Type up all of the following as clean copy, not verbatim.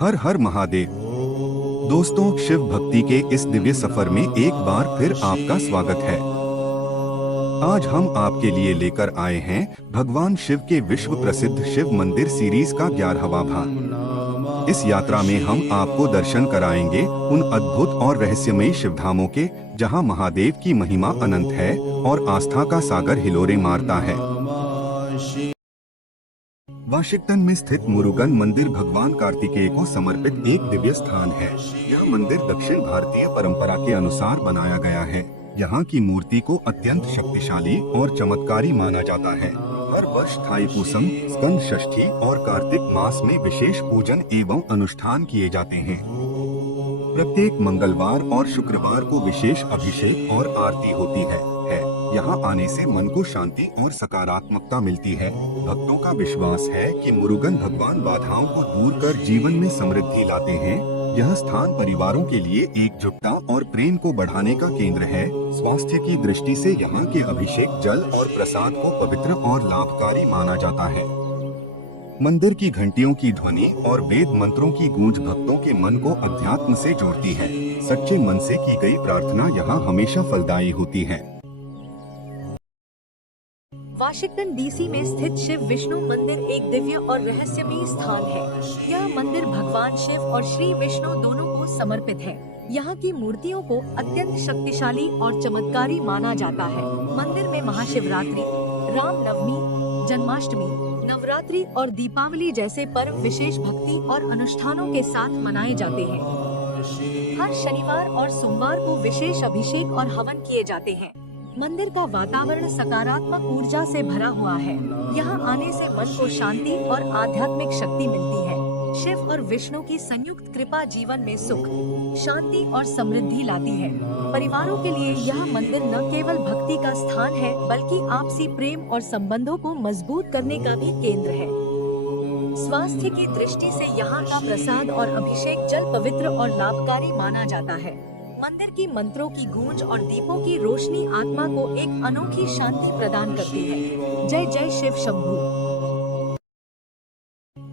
हर हर महादेव। दोस्तों, शिव भक्ति के इस दिव्य सफर में एक बार फिर आपका स्वागत है। आज हम आपके लिए लेकर आए हैं भगवान शिव के विश्व प्रसिद्ध शिव मंदिर सीरीज का 11वां भाग। इस यात्रा में हम आपको दर्शन कराएंगे उन अद्भुत और रहस्यमयी शिवधामों के, जहां महादेव की महिमा अनंत है और आस्था का सागर हिलोरे मारता है। वाशिंगटन में स्थित मुरुगन मंदिर भगवान कार्तिकेय को समर्पित एक दिव्य स्थान है। यह मंदिर दक्षिण भारतीय परंपरा के अनुसार बनाया गया है। यहाँ की मूर्ति को अत्यंत शक्तिशाली और चमत्कारी माना जाता है। हर वर्ष थाईपुसम, स्कंद षष्ठी और कार्तिक मास में विशेष पूजन एवं अनुष्ठान किए जाते हैं। प्रत्येक मंगलवार और शुक्रवार को विशेष अभिषेक और आरती होती है। यहाँ आने से मन को शांति और सकारात्मकता मिलती है। भक्तों का विश्वास है कि मुरुगन भगवान बाधाओं को दूर कर जीवन में समृद्धि लाते हैं। यह स्थान परिवारों के लिए एकजुटता और प्रेम को बढ़ाने का केंद्र है। स्वास्थ्य की दृष्टि से यहाँ के अभिषेक जल और प्रसाद को पवित्र और लाभकारी माना जाता है। मंदिर की घंटियों की ध्वनि और वेद मंत्रों की गूंज भक्तों के मन को अध्यात्म से जोड़ती है। सच्चे मन से की गई प्रार्थना यहाँ हमेशा फलदायी होती है। वाशिंगटन डीसी में स्थित शिव विष्णु मंदिर एक दिव्य और रहस्यमयी स्थान है। यह मंदिर भगवान शिव और श्री विष्णु दोनों को समर्पित है। यहाँ की मूर्तियों को अत्यंत शक्तिशाली और चमत्कारी माना जाता है। मंदिर में महाशिवरात्रि, रामनवमी, जन्माष्टमी, नवरात्रि और दीपावली जैसे पर्व विशेष भक्ति और अनुष्ठानों के साथ मनाए जाते हैं। हर शनिवार और सोमवार को विशेष अभिषेक और हवन किए जाते हैं। मंदिर का वातावरण सकारात्मक ऊर्जा से भरा हुआ है। यहाँ आने से मन को शांति और आध्यात्मिक शक्ति मिलती है। शिव और विष्णु की संयुक्त कृपा जीवन में सुख, शांति और समृद्धि लाती है। परिवारों के लिए यह मंदिर न केवल भक्ति का स्थान है, बल्कि आपसी प्रेम और संबंधों को मजबूत करने का भी केंद्र है। स्वास्थ्य की दृष्टि से यहाँ का प्रसाद और अभिषेक जल पवित्र और लाभकारी माना जाता है। मंदिर की मंत्रों की गूंज और दीपों की रोशनी आत्मा को एक अनोखी शांति प्रदान करती है। जय जय शिव शंभू।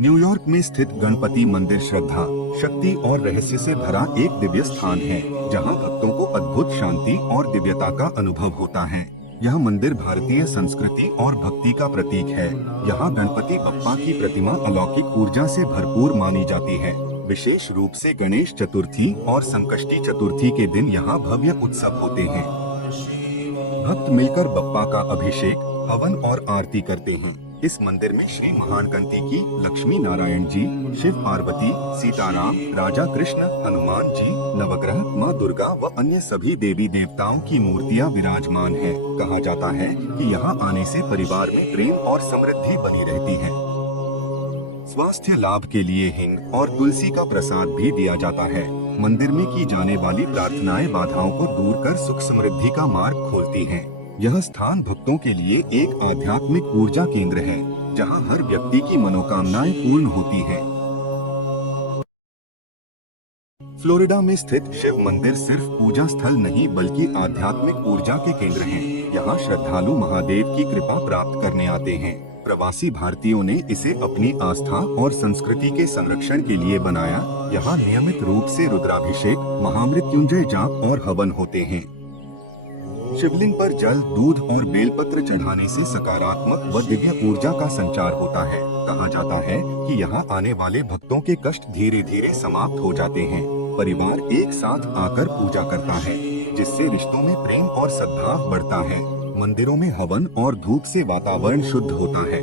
न्यूयॉर्क में स्थित गणपति मंदिर श्रद्धा, शक्ति और रहस्य से भरा एक दिव्य स्थान है, जहां भक्तों को अद्भुत शांति और दिव्यता का अनुभव होता है। यह मंदिर भारतीय संस्कृति और भक्ति का प्रतीक है। यहाँ गणपति बप्पा की प्रतिमा अलौकिक ऊर्जा से भरपूर मानी जाती है। विशेष रूप से गणेश चतुर्थी और संकष्टी चतुर्थी के दिन यहाँ भव्य उत्सव होते हैं। भक्त मिलकर बप्पा का अभिषेक, हवन और आरती करते हैं। इस मंदिर में श्री महागणपति की, लक्ष्मी नारायण जी, शिव पार्वती, सीताराम, राजा कृष्ण, हनुमान जी, नवग्रह, माँ दुर्गा व अन्य सभी देवी देवताओं की मूर्तियाँ विराजमान हैं। कहा जाता है कि यहाँ आने से परिवार में प्रेम और समृद्धि बनी रहती है। स्वास्थ्य लाभ के लिए हिंग और तुलसी का प्रसाद भी दिया जाता है। मंदिर में की जाने वाली प्रार्थनाएं बाधाओं को दूर कर सुख समृद्धि का मार्ग खोलती हैं। यह स्थान भक्तों के लिए एक आध्यात्मिक ऊर्जा केंद्र है, जहां हर व्यक्ति की मनोकामनाएं पूर्ण होती हैं। फ्लोरिडा में स्थित शिव मंदिर सिर्फ पूजा स्थल नहीं, बल्कि आध्यात्मिक ऊर्जा के केंद्र हैं। यहाँ श्रद्धालु महादेव की कृपा प्राप्त करने आते हैं। प्रवासी भारतीयों ने इसे अपनी आस्था और संस्कृति के संरक्षण के लिए बनाया। यहाँ नियमित रूप से रुद्राभिषेक, महामृत्युंजय जाप और हवन होते हैं। शिवलिंग पर जल, दूध और बेलपत्र चढ़ाने से सकारात्मक व दिव्य ऊर्जा का संचार होता है। कहा जाता है कि यहाँ आने वाले भक्तों के कष्ट धीरे धीरे समाप्त हो जाते हैं। परिवार एक साथ आकर पूजा करता है, जिससे रिश्तों में प्रेम और सद्भाव बढ़ता है। मंदिरों में हवन और धूप से वातावरण शुद्ध होता है।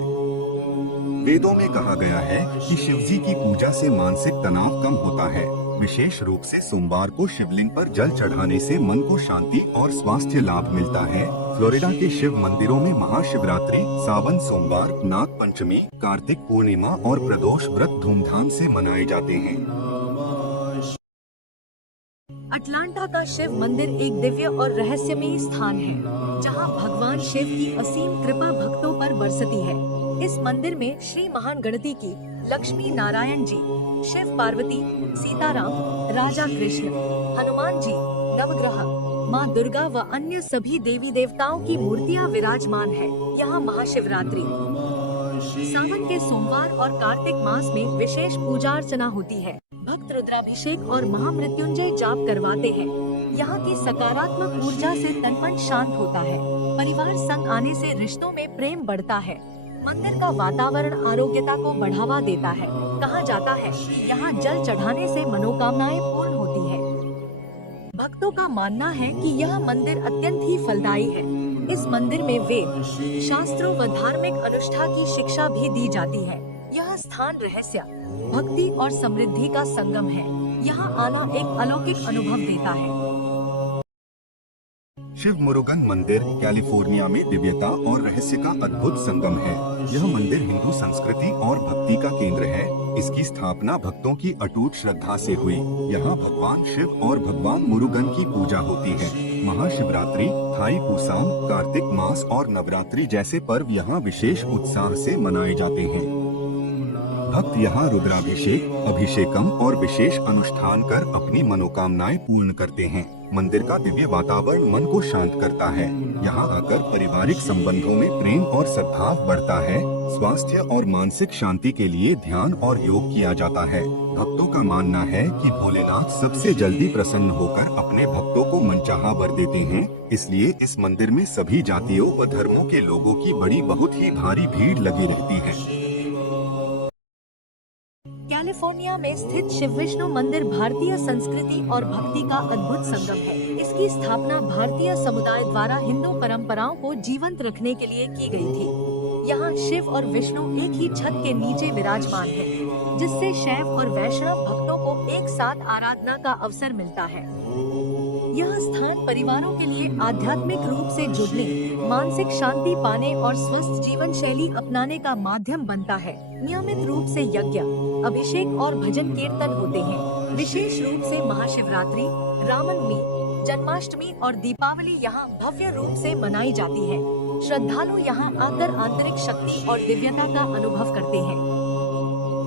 वेदों में कहा गया है कि शिवजी की पूजा से मानसिक तनाव कम होता है। विशेष रूप से सोमवार को शिवलिंग पर जल चढ़ाने से मन को शांति और स्वास्थ्य लाभ मिलता है। फ्लोरिडा के शिव मंदिरों में महाशिवरात्रि, सावन सोमवार, नाग पंचमी, कार्तिक पूर्णिमा और प्रदोष व्रत धूमधाम से मनाए जाते हैं। अटलांटा का शिव मंदिर एक दिव्य और रहस्यमयी स्थान है, जहां भगवान शिव की असीम कृपा भक्तों पर बरसती है। इस मंदिर में श्री महागणपति की, लक्ष्मी नारायण जी, शिव पार्वती, सीताराम, राजा कृष्ण, हनुमान जी, नवग्रह, माँ दुर्गा व अन्य सभी देवी देवताओं की मूर्तियाँ विराजमान है। यहाँ महाशिवरात्रि, सावन के सोमवार और कार्तिक मास में विशेष पूजा अर्चना होती है। भक्त रुद्राभिषेक और महामृत्युंजय जाप करवाते हैं। यहाँ की सकारात्मक ऊर्जा से तन मन शांत होता है। परिवार संग आने से रिश्तों में प्रेम बढ़ता है। मंदिर का वातावरण आरोग्यता को बढ़ावा देता है। कहा जाता है कि यहाँ जल चढ़ाने से मनोकामनाएं पूर्ण होती है। भक्तों का मानना है कि यह मंदिर अत्यंत ही फलदायी है। इस मंदिर में वेद, शास्त्रों व धार्मिक अनुष्ठान की शिक्षा भी दी जाती है। यह स्थान रहस्य, भक्ति और समृद्धि का संगम है। यहाँ आना एक अलौकिक अनुभव देता है। शिव मुरुगन मंदिर कैलिफोर्निया में दिव्यता और रहस्य का अद्भुत संगम है। यह मंदिर हिंदू संस्कृति और भक्ति का केंद्र है। इसकी स्थापना भक्तों की अटूट श्रद्धा से हुई। यहाँ भगवान शिव और भगवान मुरुगन की पूजा होती है। महाशिवरात्रि, थाई पुसाम, कार्तिक मास और नवरात्रि जैसे पर्व यहाँ विशेष उत्साह से मनाए जाते हैं। भक्त यहाँ रुद्राभिषेक, अभिषेकम और विशेष अनुष्ठान कर अपनी मनोकामनाएं पूर्ण करते हैं। मंदिर का दिव्य वातावरण मन को शांत करता है। यहाँ आकर पारिवारिक संबंधों में प्रेम और सद्भाव बढ़ता है। स्वास्थ्य और मानसिक शांति के लिए ध्यान और योग किया जाता है। भक्तों का मानना है कि भोलेनाथ सबसे जल्दी प्रसन्न होकर अपने भक्तों को मनचाहा वर देते हैं। इसलिए इस मंदिर में सभी जातियों व धर्मों के लोगों की बहुत ही भारी भीड़ लगी रहती है। कैलिफोर्निया में स्थित शिव विष्णु मंदिर भारतीय संस्कृति और भक्ति का अद्भुत संगम है। इसकी स्थापना भारतीय समुदाय द्वारा हिंदू परंपराओं को जीवंत रखने के लिए की गई थी। यहाँ शिव और विष्णु एक ही छत के नीचे विराजमान हैं, जिससे शैव और वैष्णव भक्तों को एक साथ आराधना का अवसर मिलता है। यह स्थान परिवारों के लिए आध्यात्मिक रूप से जुड़ने, मानसिक शांति पाने और स्वस्थ जीवन शैली अपनाने का माध्यम बनता है। नियमित रूप से यज्ञ, अभिषेक और भजन कीर्तन होते हैं। विशेष रूप से महाशिवरात्रि, रामनवमी, जन्माष्टमी और दीपावली यहाँ भव्य रूप से मनाई जाती है। श्रद्धालु यहाँ आकर आंतरिक शक्ति और दिव्यता का अनुभव करते हैं।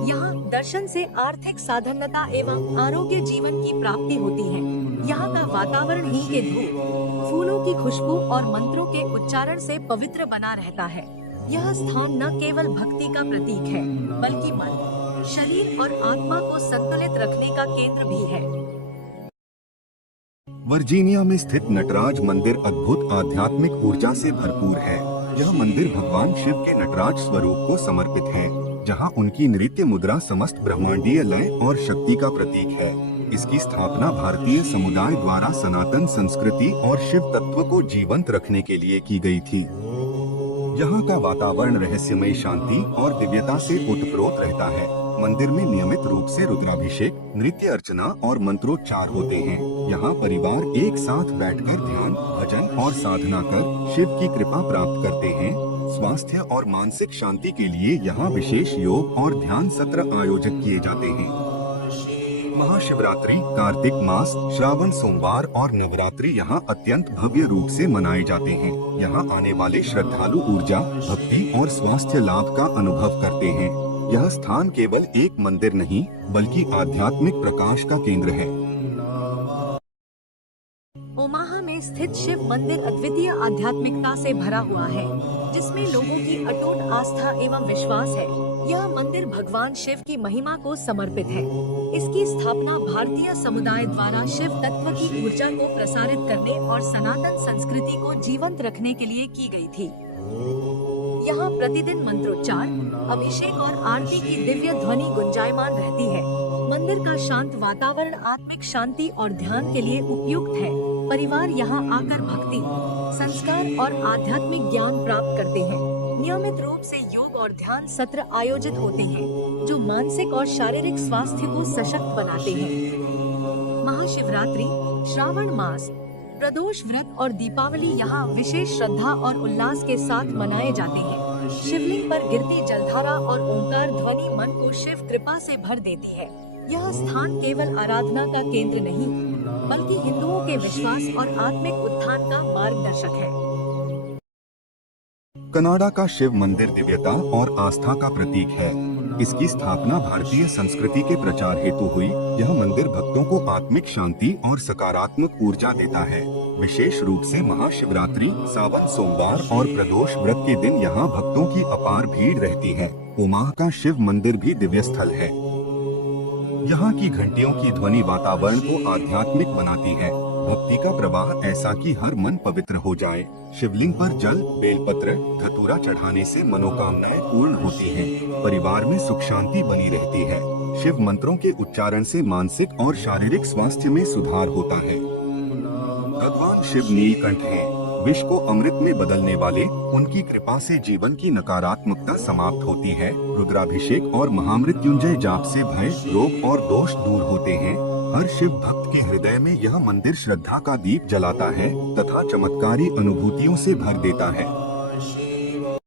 यहाँ दर्शन से आर्थिक साधनता एवं आरोग्य जीवन की प्राप्ति होती है। यहाँ का वातावरण ही के धूप, फूलों की खुशबू और मंत्रों के उच्चारण से पवित्र बना रहता है। यह स्थान न केवल भक्ति का प्रतीक है, बल्कि मन, शरीर और आत्मा को संतुलित रखने का केंद्र भी है। वर्जीनिया में स्थित नटराज मंदिर अद्भुत आध्यात्मिक ऊर्जा से भरपूर है। यह मंदिर भगवान शिव के नटराज स्वरूप को समर्पित है, जहां उनकी नृत्य मुद्रा समस्त ब्रह्मांडीय लय और शक्ति का प्रतीक है। इसकी स्थापना भारतीय समुदाय द्वारा सनातन संस्कृति और शिव तत्व को जीवंत रखने के लिए की गई थी। यहाँ का वातावरण रहस्यमय शांति और दिव्यता से ओतप्रोत रहता है। मंदिर में नियमित रूप से रुद्राभिषेक, नृत्य अर्चना और मंत्रोच्चार होते हैं। यहाँ परिवार एक साथ बैठकर ध्यान, भजन और साधना कर शिव की कृपा प्राप्त करते हैं। स्वास्थ्य और मानसिक शांति के लिए यहाँ विशेष योग और ध्यान सत्र आयोजित किए जाते हैं। महाशिवरात्रि, कार्तिक मास, श्रावण सोमवार और नवरात्रि यहाँ अत्यंत भव्य रूप से मनाए जाते हैं। यहाँ आने वाले श्रद्धालु ऊर्जा, भक्ति और स्वास्थ्य लाभ का अनुभव करते हैं। यह स्थान केवल एक मंदिर नहीं, बल्कि आध्यात्मिक प्रकाश का केंद्र है। ओमाहा में स्थित शिव मंदिर अद्वितीय आध्यात्मिकता से भरा हुआ है, जिसमें लोगों की अटूट आस्था एवं विश्वास है। यह मंदिर भगवान शिव की महिमा को समर्पित है। इसकी स्थापना भारतीय समुदाय द्वारा शिव तत्व की ऊर्जा को प्रसारित करने और सनातन संस्कृति को जीवंत रखने के लिए की गई थी। यहाँ प्रतिदिन मंत्रोच्चार, अभिषेक और आरती की दिव्य ध्वनि गुंजायमान रहती है। मंदिर का शांत वातावरण आत्मिक शांति और ध्यान के लिए उपयुक्त है। परिवार यहाँ आकर भक्ति, संस्कार और आध्यात्मिक ज्ञान प्राप्त करते हैं। नियमित रूप से योग और ध्यान सत्र आयोजित होते हैं, जो मानसिक और शारीरिक स्वास्थ्य को सशक्त बनाते हैं। महाशिवरात्रि, श्रावण मास, प्रदोष व्रत और दीपावली यहाँ विशेष श्रद्धा और उल्लास के साथ मनाए जाते हैं। शिवलिंग पर गिरती जलधारा और ओंकार ध्वनि मन को शिव कृपा से भर देती है। यह स्थान केवल आराधना का केंद्र नहीं, बल्कि हिंदुओं के विश्वास और आत्मिक उत्थान का मार्गदर्शक है। कनाडा का शिव मंदिर दिव्यता और आस्था का प्रतीक है। इसकी स्थापना भारतीय संस्कृति के प्रचार हेतु हुई। यह मंदिर भक्तों को आत्मिक शांति और सकारात्मक ऊर्जा देता है। विशेष रूप से महाशिवरात्रि, सावन सोमवार और प्रदोष व्रत के दिन यहाँ भक्तों की अपार भीड़ रहती है। उमा का शिव मंदिर भी दिव्य स्थल है। यहाँ की घंटियों की ध्वनि वातावरण को आध्यात्मिक बनाती है। भक्ति का प्रवाह ऐसा कि हर मन पवित्र हो जाए। शिवलिंग पर जल, बेलपत्र, धतूरा चढ़ाने से मनोकामनाएं पूर्ण होती हैं। परिवार में सुख शांति बनी रहती है। शिव मंत्रों के उच्चारण से मानसिक और शारीरिक स्वास्थ्य में सुधार होता है। भगवान शिव नीलकंठ हैं। विष को अमृत में बदलने वाले, उनकी कृपा से जीवन की नकारात्मकता समाप्त होती है। रुद्राभिषेक और महामृत्युंजय जाप से भय, रोग और दोष दूर होते हैं। हर शिव भक्त के हृदय में यह मंदिर श्रद्धा का दीप जलाता है तथा चमत्कारी अनुभूतियों से भर देता है।